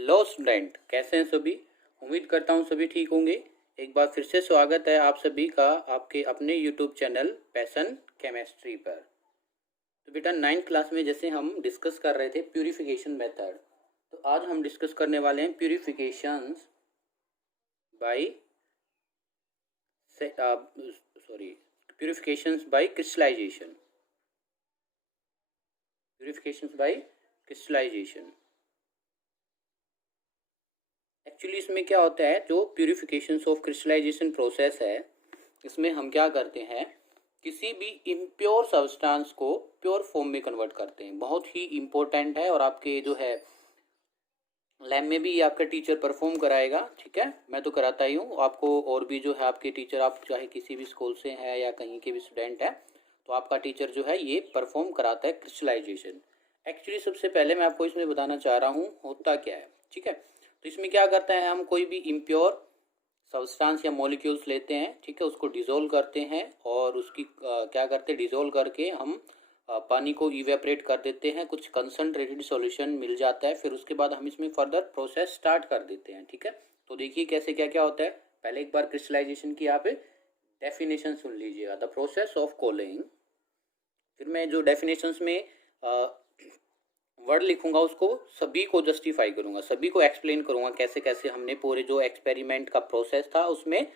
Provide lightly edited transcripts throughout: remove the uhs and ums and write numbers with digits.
Hello student, कैसे हैं सभी। उम्मीद करता हूं सभी ठीक होंगे। एक बार फिर से स्वागत है आप सभी का आपके अपने यूट्यूब चैनल पैशन केमिस्ट्री पर। तो बेटा 9th क्लास में जैसे हम डिस्कस कर रहे थे प्यूरिफिकेशन मेथड, तो आज हम डिस्कस करने वाले हैं purifications by purifications by crystallisation. Purifications by crystallisation actually इसमें क्या होता है, जो प्यूरिफिकेशन ऑफ क्रिस्टलाइजेशन प्रोसेस है, इसमें हम क्या करते हैं, किसी भी इम्प्योर सब्सटेंस को प्योर फॉर्म में कन्वर्ट करते हैं। बहुत ही इम्पोर्टेंट है और आपके जो है लैब में भी ये आपका टीचर परफॉर्म कराएगा। ठीक है, मैं तो कराता ही हूँ आपको, और भी जो है आपके टीचर, आप चाहे किसी भी स्कूल से हैं या कहीं के भी स्टूडेंट हैं, तो आपका टीचर जो है ये परफॉर्म कराता है क्रिस्टलाइजेशन। एक्चुअली सबसे पहले मैं आपको इसमें बताना चाह रहा हूँ होता क्या है। ठीक है, तो इसमें क्या करते हैं, हम कोई भी इम्प्योर सब्सटेंस या मॉलिक्यूल्स लेते हैं, ठीक है, उसको डिसोल्व करते हैं और उसकी क्या करते हैं, डिसोल्व करके हम पानी को इवेपरेट कर देते हैं, कुछ कंसनट्रेटेड सॉल्यूशन मिल जाता है, फिर उसके बाद हम इसमें फर्दर प्रोसेस स्टार्ट कर देते हैं। ठीक है, तो देखिए कैसे क्या क्या होता है। पहले एक बार क्रिस्टलाइजेशन की आप डेफिनेशन सुन लीजिएगा, द प्रोसेस ऑफ कूलिंग। फिर मैं जो डेफिनेशंस में वर्ड लिखूंगा उसको सभी को जस्टिफाई करूंगा, सभी को एक्सप्लेन करूंगा कैसे कैसे हमने पूरे जो एक्सपेरिमेंट का प्रोसेस था उसमें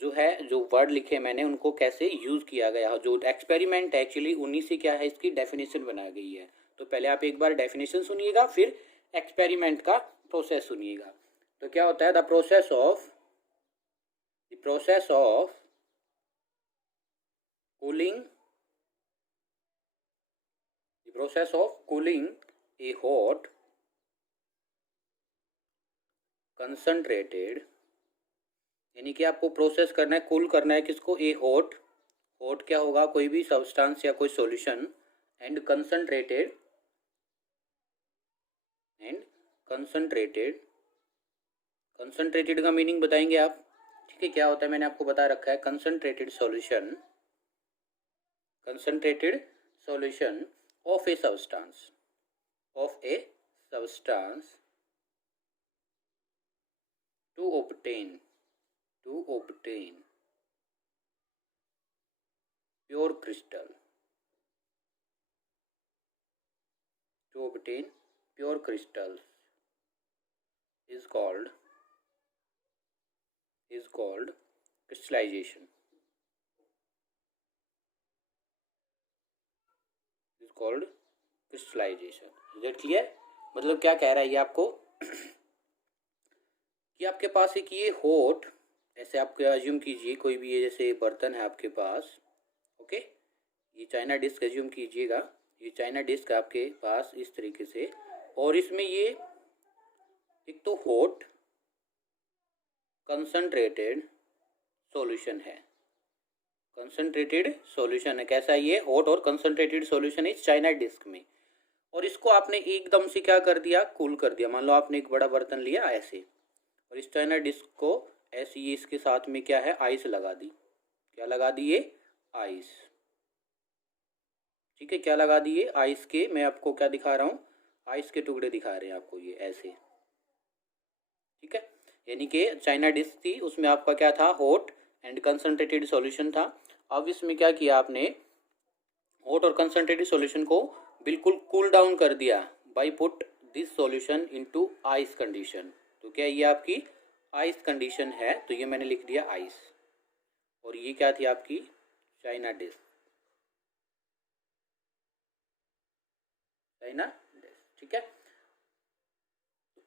जो है जो वर्ड लिखे मैंने उनको कैसे यूज़ किया गया। जो एक्सपेरिमेंट एक्चुअली उन्हीं से क्या है इसकी डेफिनेशन बनाई गई है। तो पहले आप एक बार डेफिनेशन सुनिएगा, फिर एक्सपेरिमेंट का प्रोसेस सुनिएगा। तो क्या होता है, the process of cooling, process of cooling A hot concentrated, यानी कि आपको प्रोसेस करना है, कूल करना है किसको, ए हॉट। हॉट क्या होगा, कोई भी सब्सटेंस या कोई सॉल्यूशन, एंड कंसंट्रेटेड कंसंट्रेटेड का मीनिंग बताएंगे आप। ठीक है, क्या होता है मैंने आपको बता रखा है, concentrated solution of a substance to obtain pure crystal, is called crystallization, Is that clear? मतलब क्या कह रहा है ये आपको कि आपके पास एक ये हॉट, ऐसे आप अज्यूम कीजिए कोई भी ये जैसे बर्तन है आपके पास। ओके, ये चाइना डिस्क अज्यूम कीजिएगा, ये चाइना डिस्क आपके पास इस तरीके से, और इसमें ये एक तो हॉट कंसंट्रेटेड सॉल्यूशन है, कैसा ये हॉट और कंसंट्रेटेड सॉल्यूशन इस चाइना डिस्क में, और इसको आपने एकदम से क्या कर दिया, कूल कर दिया। मान लो आपने एक बड़ा बर्तन लिया ऐसे, और इस चाइना डिस्क को ऐसे ही इसके साथ में क्या है, आइस लगा दी। क्या लगा दी, ये आइस। ठीक है, क्या लगा दिए, आइस के, मैं आपको क्या दिखा रहा हूँ, आइस के टुकड़े दिखा रहे हैं आपको ये ऐसे। ठीक है, यानी कि चाइना डिस्क थी, उसमें आपका क्या था, हॉट एंड कंसंट्रेटेड सॉल्यूशन था। अब इसमें क्या किया आपने, हॉट और कंसंट्रेटेड सॉल्यूशन को बिल्कुल कूल डाउन कर दिया buy put this solution into ice condition. तो क्या ये आपकी आइस कंडीशन है, तो ये मैंने लिख दिया आइस, और ये क्या थी आपकी चाइना डिस्क, ठीक है।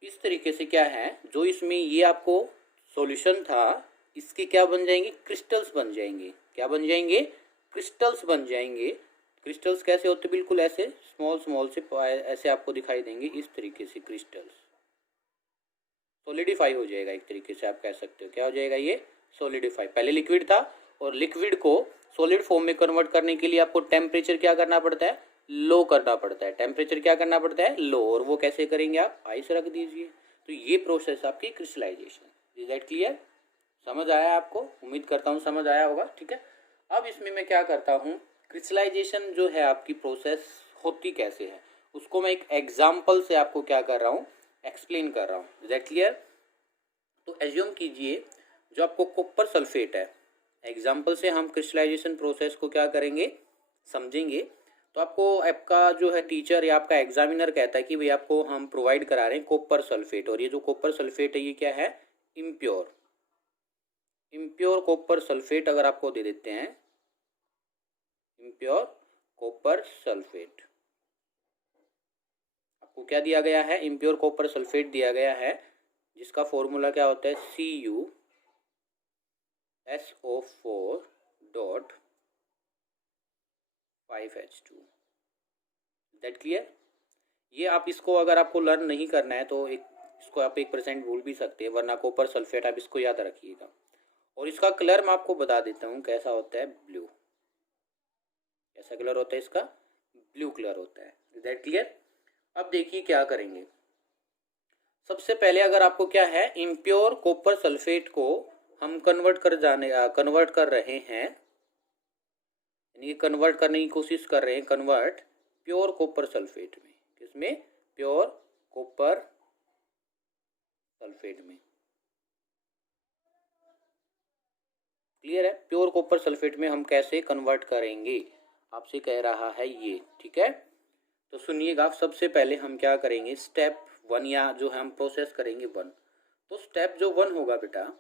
इस तरीके से क्या है, जो इसमें ये आपको सॉल्यूशन था, इसके क्या बन जाएंगे, क्रिस्टल्स बन जाएंगे। क्या बन जाएंगे, क्रिस्टल्स बन जाएंगे। क्रिस्टल्स कैसे होते, बिल्कुल ऐसे स्मॉल से ऐसे आपको दिखाई देंगे इस तरीके से। क्रिस्टल्स सॉलिडिफाई हो जाएगा एक तरीके से, आप कह सकते हो क्या हो जाएगा, ये सॉलिडिफाई। पहले लिक्विड था, और लिक्विड को सॉलिड फॉर्म में कन्वर्ट करने के लिए आपको टेम्परेचर क्या करना पड़ता है, लो करना पड़ता है। टेम्परेचर क्या करना पड़ता है, लो, और वो कैसे करेंगे आप, आइस रख दीजिए। तो ये प्रोसेस आपकी क्रिस्टलाइजेशन। Is that clear? समझ आया आपको? उम्मीद करता हूँ समझ आया होगा। ठीक है, अब इसमें मैं क्या करता हूँ, क्रिस्टलाइजेशन जो है आपकी प्रोसेस होती कैसे है, उसको मैं एक एग्जाम्पल से आपको क्या कर रहा हूँ, एक्सप्लेन कर रहा हूँ। Is that clear? तो एज्यूम कीजिए जो आपको कॉपर सल्फेट है, एग्जाम्पल से हम क्रिस्टलाइजेशन प्रोसेस को क्या करेंगे, समझेंगे। तो आपका जो है टीचर या आपका एग्जामिनर कहता है कि भाई आपको हम प्रोवाइड करा रहे हैं कॉपर सल्फेट, और ये जो कॉपर सल्फेट है ये क्या है, इम्प्योर कॉपर सल्फेट अगर आपको दे देते हैं, इम्प्योर कॉपर सल्फेट, आपको क्या दिया गया है, इम्प्योर कॉपर सल्फेट दिया गया है, जिसका फॉर्मूला क्या होता है, CuSO4.5H2। That clear? ये आप इसको अगर आपको लर्न नहीं करना है तो इसको आप 1% भूल भी सकते हैं, वरना कॉपर सल्फेट आप इसको याद रखिएगा। और इसका कलर मैं आपको बता देता हूँ कैसा होता है, ब्लू। कैसा कलर होता है इसका, ब्लू कलर होता है। Is that clear? अब देखिए क्या करेंगे। सबसे पहले अगर आपको क्या है, इम्प्योर कॉपर सल्फेट को हम कन्वर्ट कर रहे हैं, यानी कन्वर्ट करने की कोशिश कर रहे हैं, कन्वर्ट प्योर कॉपर सल्फेट में। किसमें? प्योर कॉपर सल्फेट में। क्लियर है? प्योर कॉपर सल्फेट में हम कैसे कन्वर्ट करेंगे, आपसे कह रहा है ये। ठीक है, तो सुनिएगा। सबसे पहले हम क्या करेंगे, स्टेप 1, या जो हम प्रोसेस करेंगे 1। तो स्टेप जो 1 होगा बेटा,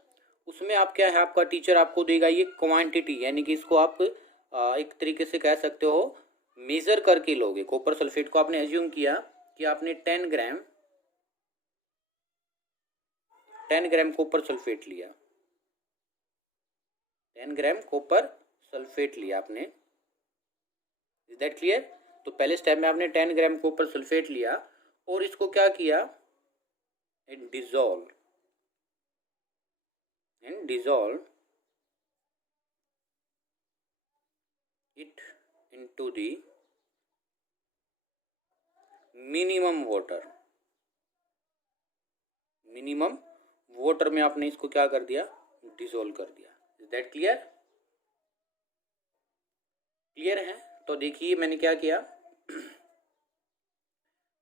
उसमें आप क्या है, आपका टीचर आपको देगा ये क्वांटिटी, यानी कि इसको आप एक तरीके से कह सकते हो मेजर करके लोगे। कॉपर सल्फेट को आपने एज्यूम किया कि आपने 10 ग्राम कॉपर सल्फेट लिया, 10 ग्राम कॉपर सल्फेट लिया आपने। Is that clear? तो पहले स्टेप में आपने 10 ग्राम कॉपर सल्फेट लिया और इसको क्या किया, dissolve it into the minimum water में आपने इसको क्या कर दिया, डिसॉल्व कर दिया। Is that clear? क्लियर है? तो देखिए मैंने क्या किया,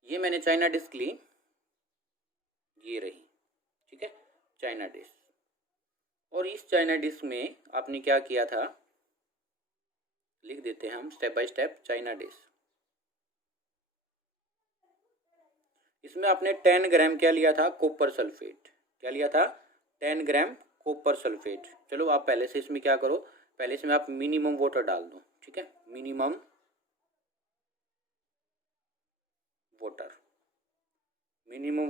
ये मैंने चाइना डिस्क ली, ये रही, ठीक है, चाइना डिस्क। और इस चाइना डिस्क में आपने क्या किया था, लिख देते हैं हम step by step, china dish. इसमें आपने 10 ग्राम क्या लिया था, कॉपर सल्फेट। क्या लिया था, 10 ग्राम कॉपर सल्फेट। चलो आप पहले से इसमें क्या करो, पहले इसमें आप मिनिमम वाटर डाल दो। ठीक है, मिनिमम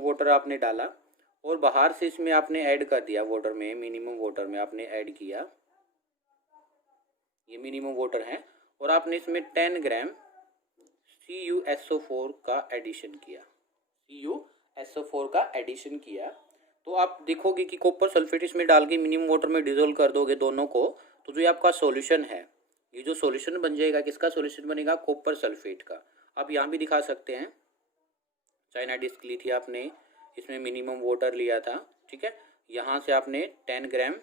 वाटर आपने डाला और बाहर से इसमें आपने ऐड कर दिया वाटर में, मिनिमम वाटर में आपने ऐड किया, ये मिनिमम वाटर है। और आपने इसमें 10 ग्राम CuSO4 का एडिशन किया, CuSO4 का एडिशन किया। तो आप देखोगे कि कॉपर सल्फेट इसमें डाल के मिनिमम वाटर में डिसॉल्व कर दोगे दोनों को, तो जो ये आपका सॉल्यूशन है, ये जो सॉल्यूशन बन जाएगा, किसका सॉल्यूशन बनेगा, कॉपर सल्फेट का। आप यहाँ भी दिखा सकते हैं, चाइना डिस्क ली थी आपने, इसमें मिनिमम वाटर लिया था, ठीक है, यहाँ से आपने 10 ग्राम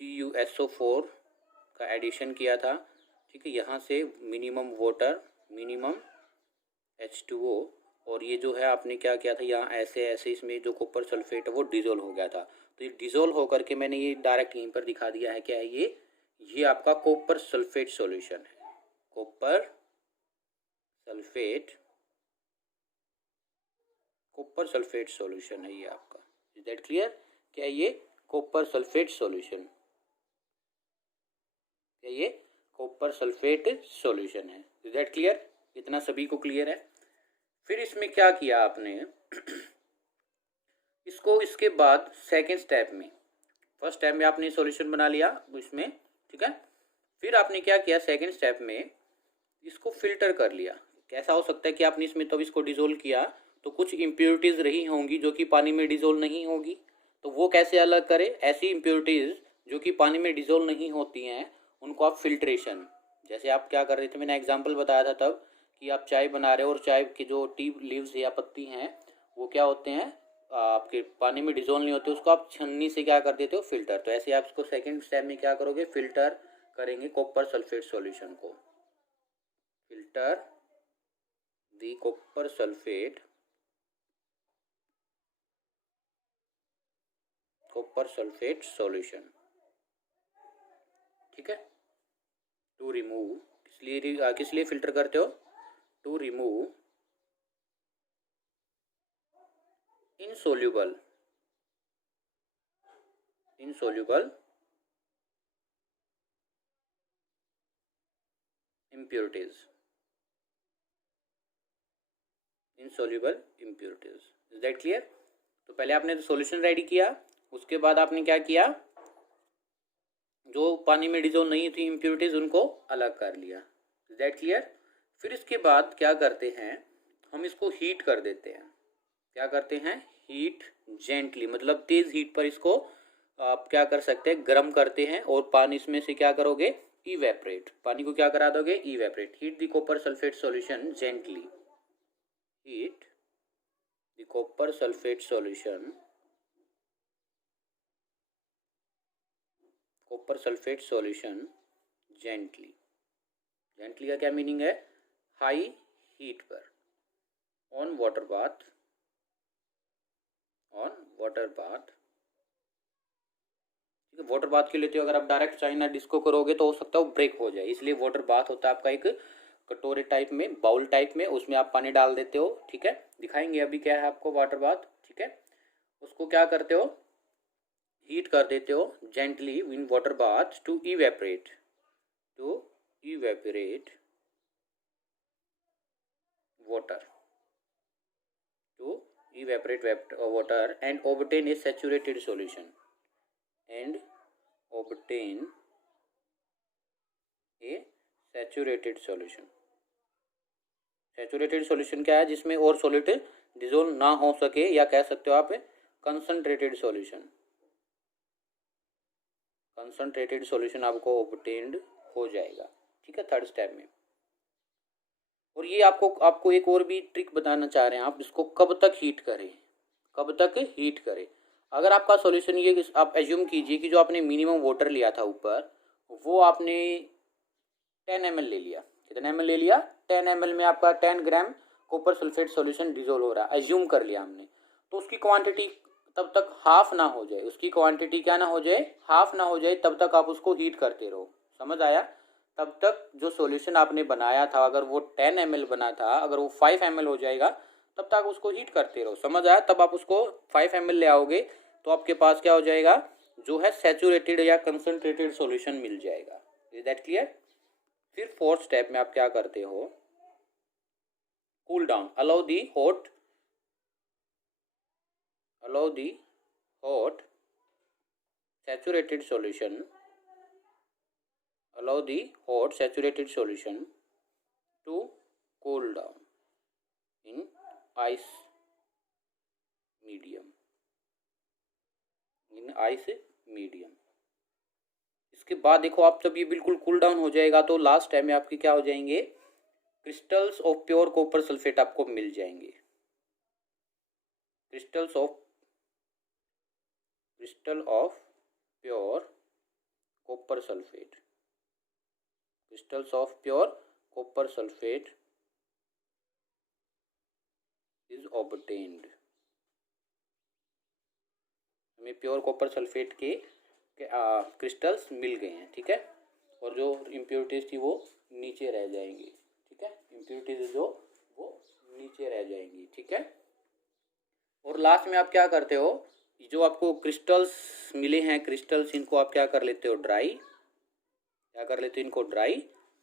CuSO4 का एडिशन किया था, ठीक है, यहाँ से मिनिमम वाटर, मिनिमम H2O, और ये जो है आपने क्या किया था, यहाँ ऐसे ऐसे इसमें जो कॉपर सल्फेट है वो डिसॉल्व हो गया था। तो ये डिसॉल्व होकर के मैंने ये डायरेक्ट यहीं पर दिखा दिया है, क्या है ये आपका कॉपर सल्फेट सॉल्यूशन है, कॉपर सल्फेट सॉल्यूशन है ये आपका। Is that clear? क्या ये कॉपर सल्फेट सॉल्यूशन, क्या ये कॉपर सल्फेट सॉल्यूशन है। Is that clear? इतना सभी को क्लियर है? फिर इसमें क्या किया आपने, इसको इसके बाद सेकेंड स्टेप में, फर्स्ट स्टेप में आपने सॉल्यूशन बना लिया इसमें, ठीक है, फिर आपने क्या किया, सेकेंड स्टेप में इसको फिल्टर कर लिया। कैसा हो सकता है कि आपने इसमें तो इसको डिसॉल्व किया तो कुछ इम्प्योरिटीज़ रही होंगी जो कि पानी में डिसॉल्व नहीं होगी, तो वो कैसे अलग करें, ऐसी इम्प्योरिटीज़ जो कि पानी में डिसॉल्व नहीं होती हैं उनको आप फिल्ट्रेशन, जैसे आप क्या कर रहे थे, मैंने एग्जांपल बताया था तब कि आप चाय बना रहे हो और चाय की जो टी लीव्स या पत्ती हैं वो क्या होते हैं, आपके पानी में डिसॉल्व नहीं होते, उसको आप छन्नी से क्या कर देते हो, फिल्टर। तो ऐसे आप इसको सेकेंड स्टेप में क्या करोगे, फिल्टर करेंगे कॉपर सल्फेट सॉल्यूशन को, filter the copper sulphate copper sulphate solution, ठीक है। टू रिमूव, किस लिए फिल्टर करते हो? To remove insoluble impurities, insoluble impurities, is that clear? तो पहले आपने तो सॉल्यूशन रेडी किया, उसके बाद आपने क्या किया, जो पानी में डिजोल्व नहीं थी इम्प्योरिटीज उनको अलग कर लिया, इज दैट क्लियर? फिर इसके बाद क्या करते हैं, हम इसको हीट कर देते हैं। क्या करते हैं? हीट जेंटली, मतलब तेज हीट पर इसको आप क्या कर सकते हैं, गर्म करते हैं और पानी इसमें से क्या करोगे, इवेपरेट, पानी को क्या करा दोगे, evaporate. Heat the copper sulphate solution gently, heat the copper sulphate solution, copper sulphate solution gently. Gently का क्या मीनिंग है? हाई हीट पर, ऑन वाटर बाथ, ठीक है। वाटर बाथ के लिए तो अगर आप डायरेक्ट चाइना डिस्को करोगे तो हो सकता है वो ब्रेक हो जाए, इसलिए वाटर बाथ होता है आपका एक कटोरे टाइप में, बाउल टाइप में, उसमें आप पानी डाल देते हो, ठीक है। दिखाएंगे अभी क्या है आपको वाटर बाथ, ठीक है। उसको क्या करते हो, हीट कर देते हो gently in water bath to evaporate water, water and obtain a saturated solution, saturated solution क्या है, जिसमें और सॉलिड डिसोल्व ना हो सके, या कह सकते हो आप कंसंट्रेटेड सॉल्यूशन आपको ऑब्टेन्ड हो जाएगा, ठीक है, थर्ड स्टेप में। और ये आपको एक और भी ट्रिक बताना चाह रहे हैं, आप इसको कब तक हीट करें। अगर आपका सॉल्यूशन ये, आप एज्यूम कीजिए कि जो आपने मिनिमम वाटर लिया था ऊपर, वो आपने 10 ml ले लिया। कितना ml ले लिया? 10 ml में आपका 10 gram copper sulphate solution dissolve हो रहा है, एज्यूम कर लिया हमने। तो उसकी क्वांटिटी तब तक हाफ ना हो जाए, हाफ ना हो जाए तब तक आप उसको हीट करते रहो, समझ आया? तब तक जो सॉल्यूशन आपने बनाया था, अगर वो 10 ml बना था, अगर वो 5 ml हो जाएगा तब तक उसको हीट करते रहो, समझ आया? तब आप उसको 5 ml ले आओगे तो आपके पास क्या हो जाएगा, जो है सैचुरेटेड या कंसंट्रेटेड सॉल्यूशन मिल जाएगा। Is that clear? फिर फोर्थ स्टेप में आप क्या करते हो, cool down, allow the hot saturated solution to cool down in ice medium, इसके बाद देखो, आप जब ये बिल्कुल कूल डाउन हो जाएगा तो लास्ट टाइम में आपके क्या हो जाएंगे, crystals of pure copper sulphate आपको मिल जाएंगे। Crystal of pure copper sulphate is obtained. हमें प्योर कॉपर सल्फेट के क्रिस्टल्स मिल गए हैं, ठीक है। और जो इम्प्योरिटीज थी वो नीचे रह जाएंगी, ठीक है, इम्प्योरिटीज जो वो नीचे रह जाएंगी, ठीक है। और लास्ट में आप क्या करते हो, जो आपको क्रिस्टल्स मिले हैं, क्रिस्टल्स, इनको आप क्या कर लेते हो, ड्राई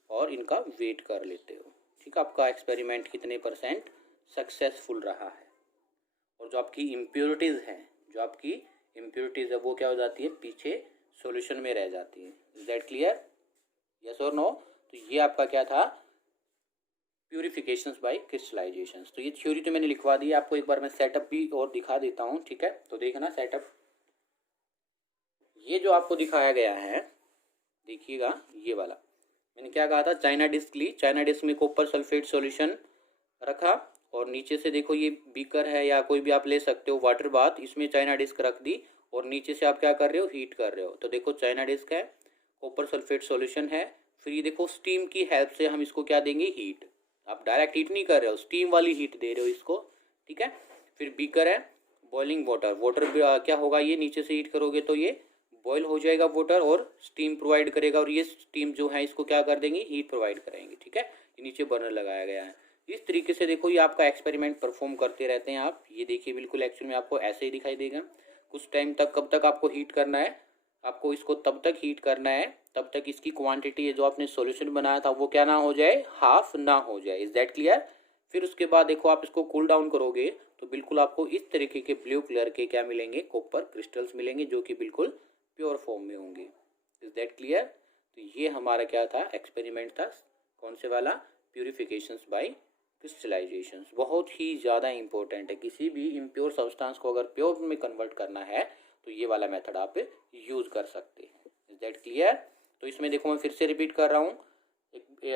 और इनका वेट कर लेते हो, ठीक है। आपका एक्सपेरिमेंट कितने % सक्सेसफुल रहा है। और जो आपकी इम्प्योरिटीज़ है वो क्या हो जाती है, पीछे सॉल्यूशन में रह जाती है। Is that clear? यस और नो? तो ये आपका क्या था, प्यूरिफिकेशंस बाय क्रिस्टलाइजेशंस। तो ये थ्योरी तो मैंने लिखवा दी, आपको एक बार मैं सेटअप भी और दिखा देता हूँ, ठीक है। तो देखना सेटअप, ये जो आपको दिखाया गया है, देखिएगा ये वाला, मैंने क्या कहा था, चाइना डिस्क ली, चाइना डिस्क में कॉपर सल्फेट सॉल्यूशन रखा, और नीचे से देखो ये बीकर है या कोई भी आप ले सकते हो, वाटर बाथ, इसमें चाइना डिस्क रख दी, और नीचे से आप क्या कर रहे हो, हीट कर रहे हो। तो देखो चाइना डिस्क है, कॉपर सल्फेट सॉल्यूशन है, फिर ये देखो स्टीम की हेल्प से हम इसको क्या देंगे, हीट। आप डायरेक्ट हीट नहीं कर रहे हो, स्टीम वाली हीट दे रहे हो इसको, ठीक है। फिर बीकर है, बॉइलिंग वाटर, क्या होगा, ये नीचे से हीट करोगे तो ये बॉयल हो जाएगा वाटर और स्टीम प्रोवाइड करेगा, और ये स्टीम जो है इसको क्या कर देंगे, हीट प्रोवाइड कराएंगे। ठीक है, ये नीचे बर्नर लगाया गया है। इस तरीके से देखो ये आपका एक्सपेरिमेंट परफॉर्म करते रहते हैं आप। ये देखिए बिल्कुल एक्चुअल में आपको ऐसे ही दिखाई देगा। कुछ टाइम तक, कब तक आपको हीट करना है, आपको इसको तब तक हीट करना है तब तक इसकी क्वांटिटी है जो आपने सॉल्यूशन बनाया था वो क्या ना हो जाए, हाफ ना हो जाए। Is that clear? फिर उसके बाद देखो आप इसको कूल डाउन करोगे तो बिल्कुल आपको इस तरीके के ब्लू कलर के क्या मिलेंगे, कॉपर क्रिस्टल्स मिलेंगे, जो कि बिल्कुल प्योर फॉर्म में होंगे। Is that clear? तो ये हमारा क्या था, एक्सपेरिमेंट था। कौन से वाला? प्यूरिफिकेशंस बाय क्रिस्टलाइजेशन। बहुत ही ज़्यादा इंपॉर्टेंट है। किसी भी इम्प्योर सब्सटेंस को अगर प्योर में कन्वर्ट करना है तो ये वाला मेथड आप यूज़ कर सकते हैं। Is that clear? तो इसमें देखो मैं फिर से रिपीट कर रहा हूँ,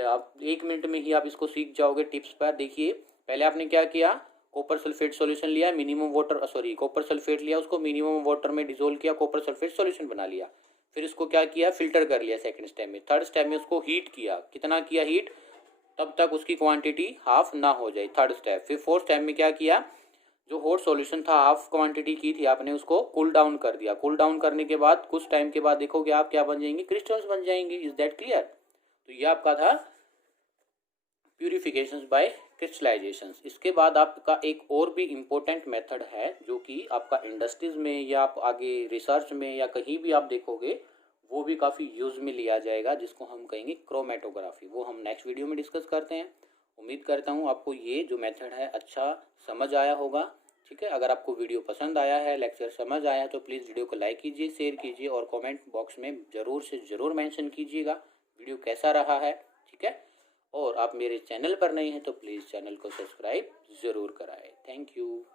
आप 1 मिनट में ही आप इसको सीख जाओगे टिप्स पर। देखिए पहले आपने क्या किया, कॉपर सल्फेट सॉल्यूशन लिया, minimum water, sorry copper sulphate लिया, उसको मिनिमम वाटर में डिसोल्व किया, कॉपर सल्फेट सॉल्यूशन बना लिया। फिर इसको क्या किया, फिल्टर कर लिया सेकंड स्टेप में। थर्ड स्टेप में उसको हीट किया। कितना किया हीट, तब तक उसकी क्वांटिटी हाफ ना हो जाए, थर्ड स्टेप। फिर फोर्थ स्टेप में क्या किया, जो हॉट सॉल्यूशन था हाफ क्वांटिटी की थी आपने, उसको कूल डाउन कर दिया। कूल डाउन करने के बाद कुछ टाइम के बाद देखोगे आप क्या बन जाएंगे, क्रिस्टल्स बन जाएंगे। Is that clear? तो ये आपका था प्यूरिफिकेशन बाय क्रिस्टलाइजेशन। इसके बाद आपका एक और भी इम्पोर्टेंट मेथड है जो कि आपका इंडस्ट्रीज में या आप आगे रिसर्च में या कहीं भी आप देखोगे वो भी काफ़ी यूज में लिया जाएगा, जिसको हम कहेंगे क्रोमेटोग्राफी। वो हम नेक्स्ट वीडियो में डिस्कस करते हैं। उम्मीद करता हूँ आपको ये जो मेथड है अच्छा समझ आया होगा। ठीक है, अगर आपको वीडियो पसंद आया है, लेक्चर समझ आया, तो प्लीज़ वीडियो को लाइक कीजिए, शेयर कीजिए और कमेंट बॉक्स में ज़रूर से ज़रूर मेंशन कीजिएगा वीडियो कैसा रहा है। ठीक है, और आप मेरे चैनल पर नए हैं तो प्लीज़ चैनल को सब्सक्राइब ज़रूर कराएं। Thank you.